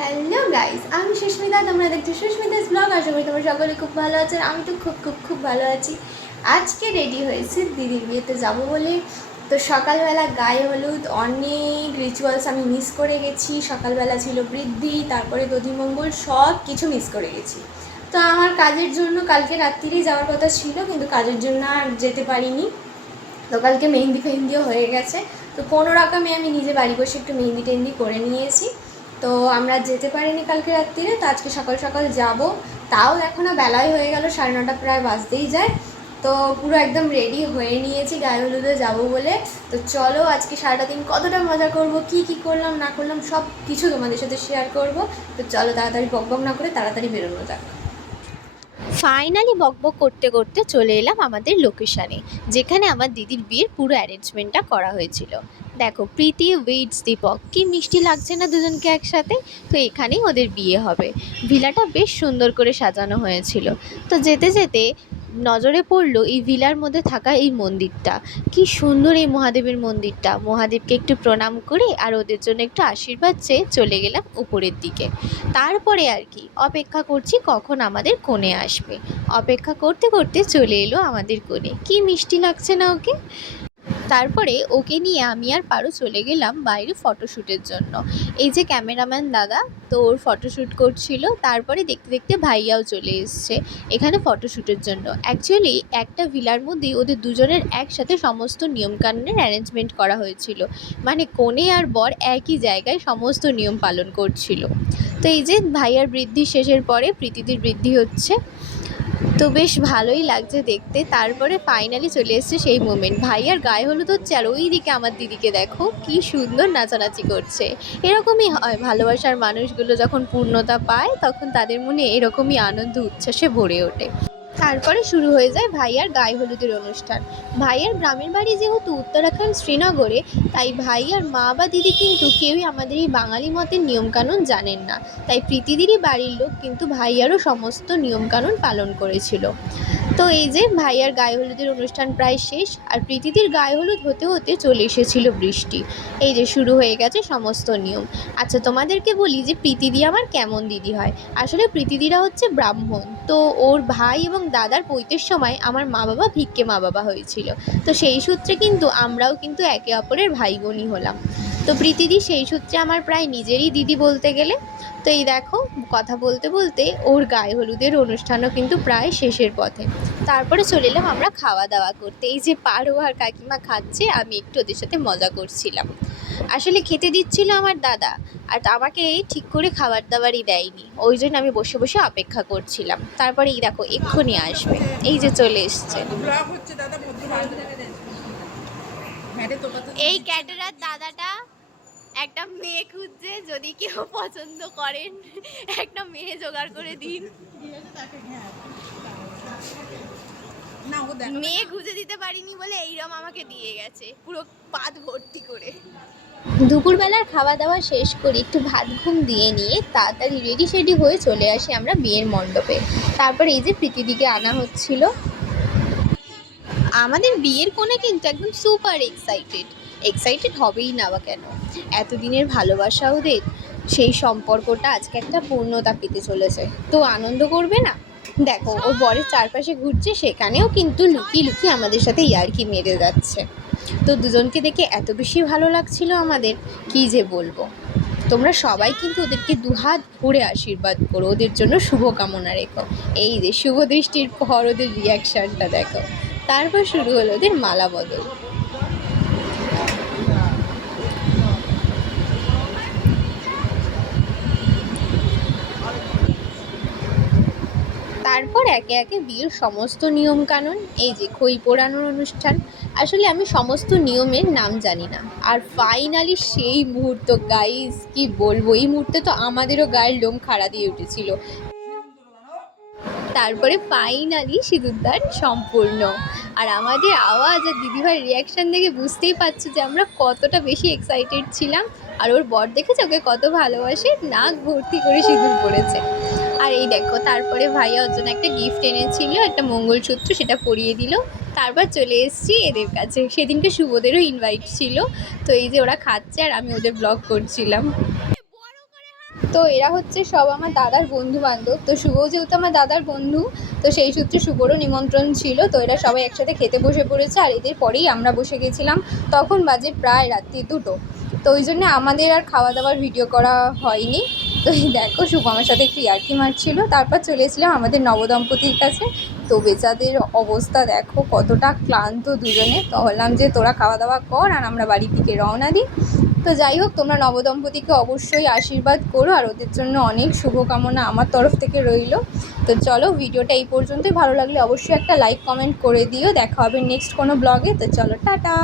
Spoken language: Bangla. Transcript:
হ্যালো গাইস, আমি সুস্মিতা। তোমরা দেখছো সুস্মিতাস ব্লগ। আশা করি তোমরা সকলে খুব ভালো আছো। আমি তো খুব খুব খুব ভালো আছি। আজকে রেডি হয়েছি দিদির বিয়েতে যাব বলে। তো সকালবেলা গায়ে হলুদ অনেক রিচুয়ালস আমি মিস করে গেছি। সকালবেলা ছিল বৃদ্ধি, তারপরে দধিমঙ্গল, সব কিছু মিস করে গেছি। তো আমার কাজের জন্য কালকে রাত্রিরেই যাওয়ার কথা ছিল, কিন্তু কাজের জন্য আর যেতে পারিনি। তো কালকে মেহেন্দি ফেহেন্দিও হয়ে গেছে। তো কোনো রকমে আমি নিজে বাড়ি বসে একটু মেহেন্দি টেহেন্দি করে নিয়েছি। তো আমরা যেতে পারিনি কালকে রাত্রিরে, তো আজকে সকাল সকাল যাব। তাও দেখো না, বেলায় হয়ে গেল, 9:30 প্রায় বাজতেই যায়। তো পুরো একদম রেডি হয়ে নিয়েছি গায়ে হলুদে যাবো বলে। তো চলো আজকে সারাটা দিন কতটা মজা করব, কি কি করলাম না করলাম সব কিছু তোমাদের সাথে শেয়ার করব। তো চলো তাড়াতাড়ি বকবক না করে তাড়াতাড়ি বেরোনো যাক। ফাইনালি বকবক করতে করতে চলে এলাম আমাদের লোকেশানে, যেখানে আমার দিদির বিয়ের পুরো অ্যারেঞ্জমেন্টটা করা হয়েছিল। দেখো, প্রীতি উইথ দীপক, কি মিষ্টি লাগছে না দুজনকে একসাথে। তো এখানেই ওদের বিয়ে হবে। ভিলাটা বেশ সুন্দর করে সাজানো হয়েছিল। তো যেতে যেতে নজরে পড়লো এই ভিলার মধ্যে থাকা এই মন্দিরটা। কি সুন্দর এই মহাদেবের মন্দিরটা। মহাদেবকে একটু প্রণাম করে আর ওদের জন্য একটু আশীর্বাদ চেয়ে চলে গেলাম উপরের দিকে। তারপরে আর কি অপেক্ষা করছি কখন আমাদের কনে আসবে। অপেক্ষা করতে করতে চলে এলো আমাদের কনে। কি মিষ্টি লাগছে না ওকে। তারপরে ওকে নিয়ে আমি আর পারো চলে গেলাম বাইরে ফটোশ্যুটের জন্য। এই যে ক্যামেরাম্যান দাদা, তো ওর ফটোশ্যুট করছিল। তারপরে দেখতে দেখতে ভাইয়াও চলে এসছে এখানে ফটোশ্যুটের জন্য। অ্যাকচুয়ালি একটা ভিলার মধ্যেই ওদের দুজনের একসাথে সমস্ত নিয়মকানুনের অ্যারেঞ্জমেন্ট করা হয়েছিল। মানে কনে আর বর একই জায়গায় সমস্ত নিয়ম পালন করছিল। তো এই যে ভাইয়ার বৃদ্ধি শেষের পরে প্রীতিদির বৃদ্ধি হচ্ছে। তো বেশ ভালোই লাগছে দেখতে। তারপরে ফাইনালি চলে এসছে সেই মোমেন্ট, ভাইয়ার গায়ে হলুদ হচ্ছে আর ওই দিকে আমার দিদিকে দেখো কি সুন্দর নাচানাচি করছে। এরকমই হয়, ভালোবাসার মানুষগুলো যখন পূর্ণতা পায় তখন তাদের মনে এরকমই আনন্দ উচ্ছ্বাসে ভরে ওঠে। তারপরে শুরু হয়ে যায় ভাইয়ার গায়ে হলুদের অনুষ্ঠান। ভাইয়ার গ্রামের বাড়ি যেহেতু উত্তরাখণ্ড শ্রীনগরে, তাই ভাইয়ার মা বা দিদি কিন্তু কেউই আমাদের এই বাঙালি মতের নিয়মকানুন জানেন না। তাই প্রীতিদিরই বাড়ির লোক কিন্তু ভাইয়ারও সমস্ত নিয়মকানুন পালন করেছিল। তো এই যে ভাইয়ার গায়ে হলুদের অনুষ্ঠান প্রায় শেষ, আর প্রীতিদির গায়ে হলুদ হতে হতে চলে এসেছিল বৃষ্টি। এই যে শুরু হয়ে গেছে সমস্ত নিয়ম। আচ্ছা, তোমাদেরকে বলি যে প্রীতিদি আমার কেমন দিদি হয়। আসলে প্রীতিদিরা হচ্ছে ব্রাহ্মণ। তো ওর ভাই এবং দাদার পৈতের সময় আমার মা বাবা ভিক্ষে মা বাবা হয়েছিল। তো সেই সূত্রে কিন্তু আমরাও কিন্তু একে অপরের ভাই বোনই হলাম। তো প্রীতিদি সেই সূত্রে আমার প্রায় নিজেরই দিদি বলতে গেলে। তো এই দেখো, কথা বলতে বলতে ওর গায়ে হলুদের অনুষ্ঠানও কিন্তু প্রায় শেষের পথে। তারপরে চলে এলাম আমরা খাওয়া দাওয়া করতে। এই যে পারো আর কাকিমা খাচ্ছে, আমি একটু ওদের সাথে মজা করছিলাম। আসলে খেতে দিচ্ছিল আমার দাদা, আর আমাকে ঠিক করে খাবার দাবারই দেয়নি। ওই জন্য আমি বসে বসে অপেক্ষা করছিলাম। তারপরে এই দেখো এক্ষুনি আসবে, এই যে চলে এসছে। এই ক্যাটারার দাদাটা একটা মেয়ে খুঁজছে, যদি কেউ পছন্দ করেন একটা মেয়ে জোগাড় করে দিন। মেয়ে খুঁজে দিতে পারিনি বলে এইরকম আমাকে দিয়ে গেছে পুরো পাত ভর্তি করে। দুপুরবেলার খাওয়া দাওয়া শেষ করে একটু ভাত ঘুম দিয়ে নিয়ে তাড়াতাড়ি রেডি সেডি হয়ে চলে আসি আমরা বিয়ের মণ্ডপে। তারপর এই যে প্রীতিদিকে আনা হচ্ছিল। আমাদের বিয়ের কোণে কিন্তু একদম সুপার এক্সাইটেড। এক্সাইটেড হবেই না বা কেন, এতদিনের ভালোবাসা ওদের, সেই সম্পর্কটা আজকে একটা পূর্ণতা পেতে চলেছে। তো আনন্দ করবে না। দেখো ওর বরের চারপাশে ঘুরছে, সেখানেও কিন্তু লুকিয়ে লুকিয়ে আমাদের সাথে ইয়ার্কি মেরে যাচ্ছে। তো দুজনকে দেখে এত বেশি ভালো লাগছিল আমাদের, কি যে বলবো। তোমরা সবাই কিন্তু ওদেরকে দুহাত ভরে আশীর্বাদ করো, ওদের জন্য শুভকামনা রেখো। এই যে শুভ দৃষ্টির পর ওদের রিয়াকশানটা দেখো। তারপর শুরু হলো ওদের মালা বদল। তারপর একে একে বিয়ের সমস্ত নিয়মকানুন, এই যে খই পোড়ানোর অনুষ্ঠান। আসলে আমি সমস্ত নিয়মের নাম জানি না। আর ফাইনালি সেই মুহূর্ত গাইস, কি বলবো, এই মুহূর্তে তো আমাদেরও গায়ের লোম খাড়া দিয়ে উঠেছিল। তারপরে ফাইনালি সিঁদুরদান সম্পূর্ণ। আর আমাদের আওয়াজ আর দিদিভাইয়ের রিয়াকশান দেখে বুঝতেই পারছো যে আমরা কতটা বেশি এক্সাইটেড ছিলাম। আর ওর বর দেখেছে ওকে কত ভালোবাসে, নাক ভর্তি করে সিঁদুর পড়েছে। আর এই দেখো, তারপরে ভাইয়া ওর জন্য একটা গিফট এনেছিল, একটা মঙ্গলসূত্র, সেটা পরিয়ে দিল। তারপর চলে এসেছি এদের কাছে। সেদিনকে শুভদেরও ইনভাইট ছিল। তো এই যে ওরা খাচ্ছে আর আমি ওদের ব্লগ করছিলাম। তো এরা হচ্ছে সব আমার দাদার বন্ধু বান্ধব। তো শুভও যেহেতু আমার দাদার বন্ধু, তো সেই সূত্রে শুভরও নিমন্ত্রণ ছিল। তো এরা সবাই একসাথে খেতে বসে পড়েছে, আর এদের পরেই আমরা বসে গেছিলাম। তখন বাজে প্রায় রাত্রি 2টো। তো ওই জন্য আমাদের আর খাওয়া দাওয়ার ভিডিও করা হয়নি। তো এই দেখো শুভ আমার সাথে একটু ইয়ার্কি মারছিল। তারপর চলে এসেছিলাম আমাদের নবদম্পতির কাছে। তো বেচাদের অবস্থা দেখো কতটা ক্লান্ত দুজনে। তো বললাম যে তোরা খাওয়া দাওয়া কর আর আমরা বাড়ির দিকে রওনা দিই। তো যাই হোক, তোমরা নবদম্পতিকে অবশ্যই আশীর্বাদ করো, আর ওদের জন্য অনেক শুভকামনা আমার তরফ থেকে রইল। তো চলো, ভিডিওটা এই পর্যন্তই। ভালো লাগলে অবশ্যই একটা লাইক কমেন্ট করে দিও। দেখা হবে নেক্সট কোনো ব্লগে। তো চলো, টাটা।